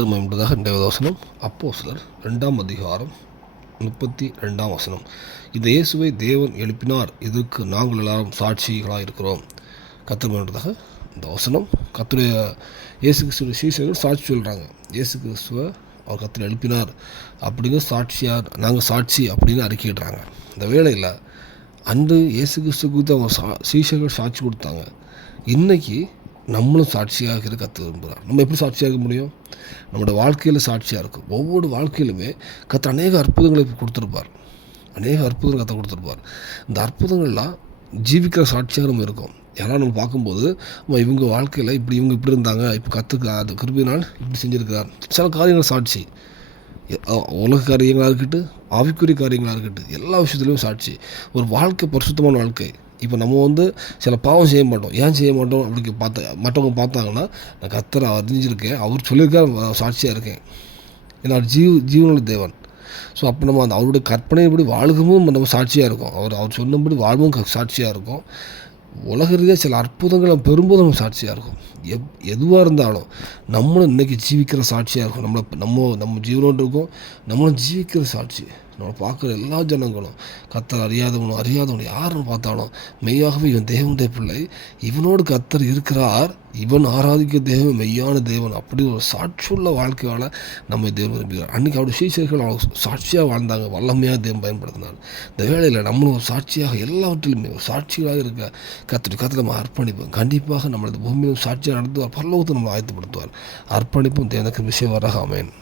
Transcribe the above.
கர்த்தர் மகிமையுள்ளதாக. இன்றைய வசனம் அப்போஸ்தலர் 2:32. இந்த இயேசுவை தேவன் எழுப்பினார், இதற்கு நாங்கள் எல்லாரும் சாட்சிகளாக இருக்கிறோம். கர்த்தர் மகிமையுள்ளதாக. இந்த வசனம் கர்த்தருடைய இயேசு கிறிஸ்துவ சீஷர்கள் சாட்சி சொல்கிறாங்க. இயேசு கிறிஸ்துவை அவர் கர்த்தர் எழுப்பினார் அப்படின்னு சாட்சியார், நாங்கள் சாட்சி அப்படின்னு அறிக்கையிடுறாங்க. இந்த வேளையில் அன்று இயேசு கிறிஸ்து குறித்து அவங்க சீஷர்கள் சாட்சி கொடுத்தாங்க. இன்றைக்கி நம்மளும் சாட்சியாக இருக்க கற்று விரும்புகிறார். நம்ம எப்படி சாட்சியாக முடியும்? நம்மளோட வாழ்க்கையில் சாட்சியாக இருக்கும். ஒவ்வொரு வாழ்க்கையிலுமே கற்று அநேக அற்புதங்களை கொடுத்துருப்பார். அநேக அற்புதங்கள் கற்று கொடுத்துருப்பார். இந்த அற்புதங்கள்லாம் ஜீவிக்கிற சாட்சியாக நம்ம இருக்கும். யாராவது நம்ம பார்க்கும்போது இவங்க வாழ்க்கையில் இவங்க இப்படி இருந்தாங்க, இப்போ கற்றுக்க அது கிருபையினால் இப்படி செஞ்சுருக்கிறார். சில காரியங்கள் சாட்சி, உலக காரியங்களாக இருக்கட்டும், ஆவிக்குரிய காரியங்களாக இருக்கட்டும், எல்லா விஷயத்துலையும் சாட்சி. ஒரு வாழ்க்கை பரிசுத்தமான வாழ்க்கை. இப்போ நம்ம சில பாவம் செய்ய மாட்டோம். ஏன் செய்ய மாட்டோம் அப்படி மற்றவங்க பார்த்தாங்கன்னா, நான் கர்த்தரை அறிஞ்சிருக்கேன், அவர் சொல்லியிருக்கார், சாட்சியாக இருக்கேன். ஏன்னா ஜீவனுள்ள தேவன். ஸோ அப்போ நம்ம அவருடைய கற்பனைப்படி வாழ்கவும் நம்ம சாட்சியாக இருக்கும். அவர் சொன்னபடி வாழ்வும் சாட்சியாக இருக்கும். உலக ரீதியாக சில அற்புதங்களை பெறும்போது நம்ம சாட்சியாக இருக்கும். எதுவாக இருந்தாலும் நம்மளும் இன்றைக்கி ஜீவிக்கிற சாட்சியாக இருக்கும். நம்ம ஜீவனோடு இருக்கோம், நம்மளும் ஜீவிக்கிற சாட்சி. நம்ம பார்க்குற எல்லா ஜனங்களும் கர்த்தர் அறியாதவனும் யாருன்னு பார்த்தாலும் மெய்யாகவே இவன் தேவனுடைய பிள்ளை, இவனோடு கர்த்தர் இருக்கிறார், இவன் ஆராதிக்க தேவன் மெய்யான தேவன், அப்படி ஒரு சாட்சியுள்ள வாழ்க்கையால் நம்ம தேவன் விரும்புகிறார். அன்றைக்கி அவருடைய சீஷர்கள் அவங்க சாட்சியாக வாழ்ந்தாங்க, வல்லமையாக தேவன் பயன்படுத்தினார். இந்த வேளையில் நம்மளும் ஒரு சாட்சியாக எல்லாவற்றிலுமே ஒரு சாட்சியாக இருக்க கர்த்தர் நம்ம அர்ப்பணிப்போம். கண்டிப்பாக நம்மளது பூமியிலும் சாட்சியாக நடத்துவார், பரலோகத்தை நம்மளை ஆயத்தப்படுத்துவார். அர்ப்பணிப்பும் தேவனுக்கு விஷயம் வராக. ஆமென்.